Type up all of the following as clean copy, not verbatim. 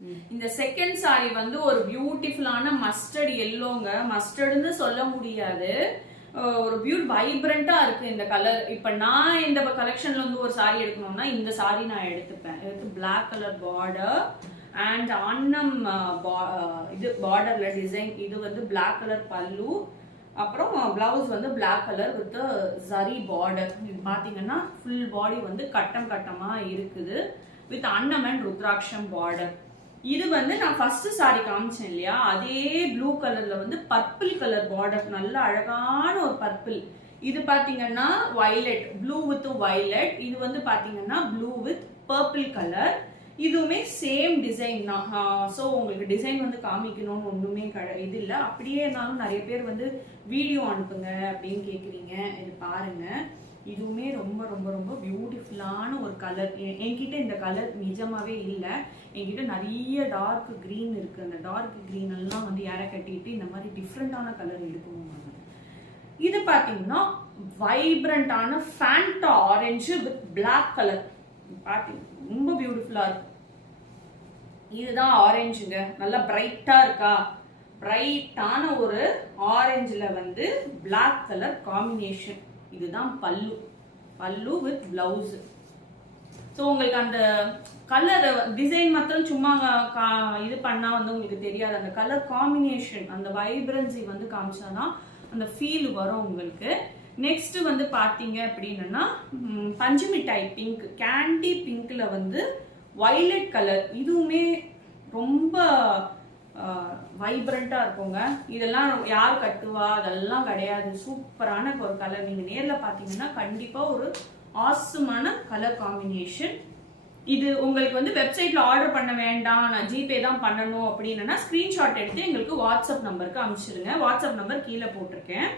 இந்த second sorry வந்து ஒரு பியூட்டிஃபுல்லான மஸ்டர்ட் எல்லோங்க. மஸ்டர்ட்னு சொல்ல முடியாது, ஒரு வைப்ரண்டா இருக்கு இந்த கலர். இப்ப நான் இந்த கலெக்ஷன்ல வந்து ஒரு சாரி எடுக்கணும்னா இந்த சாரி நான் எடுத்துப்பேன். இது பிளாக் கலர் பார்டர் அண்ட் அன்னம் இது பார்டர்ல டிசைன். இது வந்து பிளாக் கலர் பல்லு, அப்புறம் பிளவுஸ் வந்து black colour with zari border. இது பாத்தீங்கன்னா ஃபுல் பாடி வந்து கட்டம் கட்டமா இருக்குது வித் அன்னம் அண்ட் ருத்ராட்சம் பார்டர். இது வந்து நான் ஃபர்ஸ்ட் சாரி காமிச்சேன் இல்லையா, அதே ப்ளூ கலர்ல வந்து பர்பிள் கலர் பார்டர், நல்ல அழகான ஒரு பர்பிள். இது பாத்தீங்கன்னா வயலட், ப்ளூ வித் வயலட். இது வந்து பாத்தீங்கன்னா ப்ளூ வித் பர்பிள் கலர். இதுவுமே சேம் டிசைன் தான். ஸோ உங்களுக்கு டிசைன் வந்து காமிக்கணும்னு ஒன்றுமே இது இல்லை. அப்படியே இருந்தாலும் நிறைய பேர் வந்து வீடியோ அனுப்புங்க அப்படின்னு கேட்குறீங்க. இது பாருங்க, இதுவுமே ரொம்ப ரொம்ப ரொம்ப பியூட்டிஃபுல்லான ஒரு கலர். என்கிட்ட இந்த கலர் நிஜமாவே இல்லை. என்கிட்ட நிறைய டார்க் கிரீன் இருக்கு. அந்த டார்க் கிரீன் எல்லாம் வந்து யாரை கட்டிட்டு இந்த மாதிரி டிஃப்ரெண்டான கலர் எடுக்கணும். இது பாத்தீங்கன்னா வைப்ரண்டான Fanta orange with black colour. பாத்தீங்கன்னா ரொம்ப பியூட்டிஃபுல்லா இருக்கு. இதுதான் ஆரஞ்சுங்க, நல்லா பிரைட்டா இருக்கா. பிரைட்டான ஒரு ஆரஞ்சுல வந்து பிளாக் கலர் காம்பினேஷன். இதுதான் பல்லு, பல்லு வித் பிளவுஸ். ஸோ உங்களுக்கு அந்த கலர் டிசைன் மாத்திரம் சும்மா இது பண்ணா வந்து உங்களுக்கு தெரியாது. அந்த கலர் காம்பினேஷன், அந்த வைப்ரன்சி வந்து காமிச்சாதான் அந்த ஃபீல் வரும் உங்களுக்கு. நெக்ஸ்ட் வந்து பாத்தீங்க அப்படின்னா பஞ்சு மிட்டாய் பிங்க், கேண்டி பிங்க்ல வந்து வயலட் கலர். இதுவுமே ரொம்ப வைப்ரண்டா இருக்குங்க. இதெல்லாம் யார் கட்டுவா, அதெல்லாம் கிடையாது. சூப்பரான ஒரு கலர். நீங்க நேர்ல பாத்தீங்கன்னா கண்டிப்பா ஒரு ஆசமான கலர் காம்பினேஷன். இது உங்களுக்கு வந்து வெப்சைட்ல ஆர்டர் பண்ண வேண்டாம், நான் ஜிபே தான் பண்ணணும் அப்படின்னா ஸ்கிரீன்ஷாட் எடுத்து எங்களுக்கு வாட்ஸ்அப் நம்பருக்கு அனுப்பிச்சிருங்க. வாட்ஸ்அப் நம்பர் கீழே போட்டிருக்கேன்.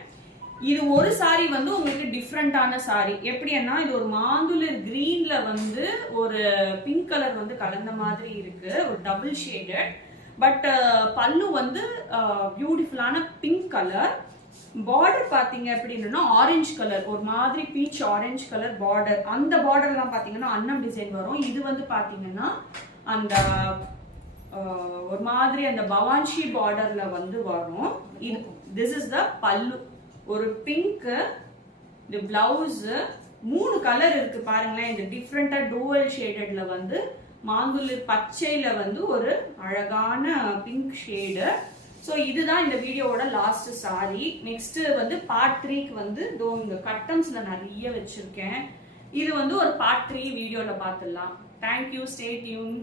இது ஒரு சாரி வந்து உங்களுக்கு டிஃப்ரெண்டான சாரி. எப்படின்னா இது ஒரு மாந்துளர் கிரீன்ல வந்து ஒரு பிங்க் கலர் வந்து கலந்த மாதிரி இருக்கு, ஒரு டபுள் ஷேடட். பட் பல்லு வந்து பியூட்டிஃபுல்லான பிங்க் கலர். பார்டர் பாத்தீங்க அப்படின்னா ஆரஞ்சு கலர், ஒரு மாதிரி பீச் ஆரஞ்சு கலர் பார்டர். அந்த பார்டர்லாம் பாத்தீங்கன்னா அன்னம் டிசைன் வரும். இது வந்து பாத்தீங்கன்னா அந்த ஒரு மாதிரி அந்த பவான்ஷி பார்டர்ல வந்து வரும். இது திஸ் இஸ் த பல்லு, ஒரு பிங்க். இந்த பிளவுஸ் 3 கலர் இருக்கு பாருங்களேன். இந்த டிஃப்ரெண்டா டூவல் ஷேடட்ல வந்து மாங்குளர் பச்சையில வந்து ஒரு அழகான பிங்க் ஷேடு. ஸோ இதுதான் இந்த வீடியோவோட லாஸ்ட் சாரி. நெக்ஸ்ட் வந்து பார்ட் 3க்கு வந்து இங்க கட்டம்ஸ்ல நிறைய வச்சிருக்கேன். இது வந்து ஒரு பார்ட் 3 வீடியோல பார்த்துடலாம். Thank you, stay tune.